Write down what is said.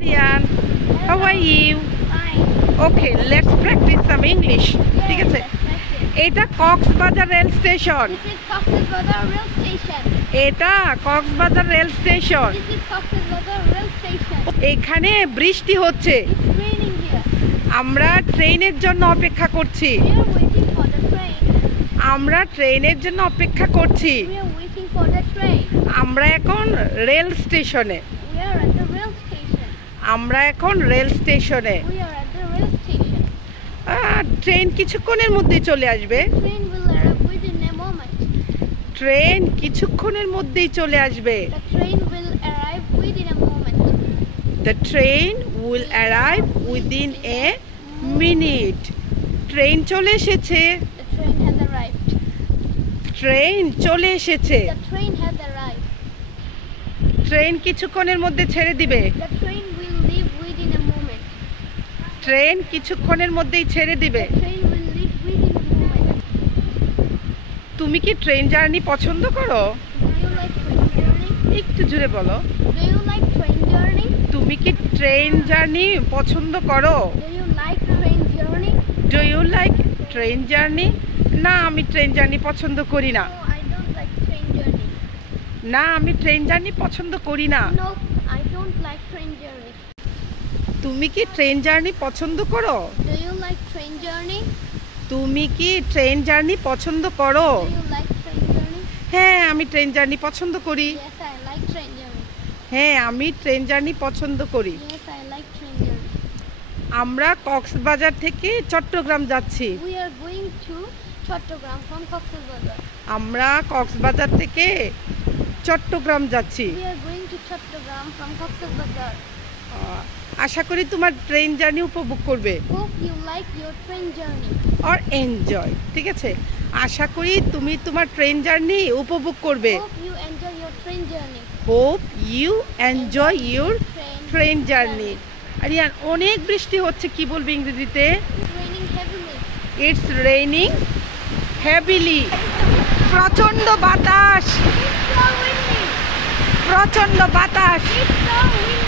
Rian, how are you? Fine. Okay, let's practice some English. ঠিক Yes, আছে? let's practice. এটা Cox's Bazar rail station. This is Cox's Rail Station. এটা Cox's Bazar rail station. This is Cox's Rail Station. এখানে বৃষ্টি হচ্ছে। It's raining here. আমরা ট্রেনের জন্য অপেক্ষা করছি। We are waiting for the train. আমরা ট্রেনের জন্য অপেক্ষা করছি। We are waiting for the train. আমরা এখন রেল স্টেশনে। We are at the rail station. আমরা এখন রেল স্টেশনে। We are at the rail station. Train কিছুক্ষণের মধ্যেই চলে আসবে। Train will arrive within a moment. Train কিছুক্ষণের মধ্যেই চলে আসবে। The train will arrive within a moment. The train will arrive within a minute. Train চলে এসেছে। The train has arrived. Train চলে এসেছে। The train has arrived. Train কিছুক্ষণের মধ্যে ছেড়ে দিবে। The train will leave within a moment. Train কিছুক্ষণের মধ্যেই ছেড়ে দিবে। The train will leave within a moment. তুমি কি ট্রেন জার্নি পছন্দ করো? Do you like train journey? একটু জোরে বলো। Do you like train journey? তুমি কি ট্রেন জার্নি পছন্দ করো? Do you like train journey? Do you like train journey? না, আমি ট্রেন জার্নি পছন্দ করি না। No, I don't like train journey. না, আমি ট্রেন জার্নি পছন্দ করি না। No, I don't like train journey. তুমি কি ট্রেন জার্নি পছন্দ করো? Do you like train journey? তুমি কি ট্রেন জার্নি পছন্দ করো? Do you like train journey? হ্যাঁ, আমি ট্রেন জার্নি পছন্দ করি। Yes, I like train journey. হ্যাঁ, আমি ট্রেন জার্নি পছন্দ করি। Yes, I like train journey. আমরা কক্সবাজার থেকে চট্টগ্রাম যাচ্ছি। We are going to Chattogram from Cox's Bazar. আমরা কক্সবাজার থেকে চট্টগ্রাম যাচ্ছি। We are going to Chattogram from Cox's Bazar. আশা করি তোমার ট্রেন জার্নি উপভোগ করবে। Hope you like your train journey. Or enjoy. ঠিক আছে, আশা করি তুমি তোমার ট্রেন জার্নি উপভোগ করবে। Hope you enjoy your train journey. Hope you enjoy your train journey. journey. Aryan, অনেক বৃষ্টি হচ্ছে, কি বলবে ইংরেজিতে? It's raining heavily. It's raining heavily. প্রচন্ড বাতাস, It's so windy. প্রচন্ড বাতাস। It's so windy.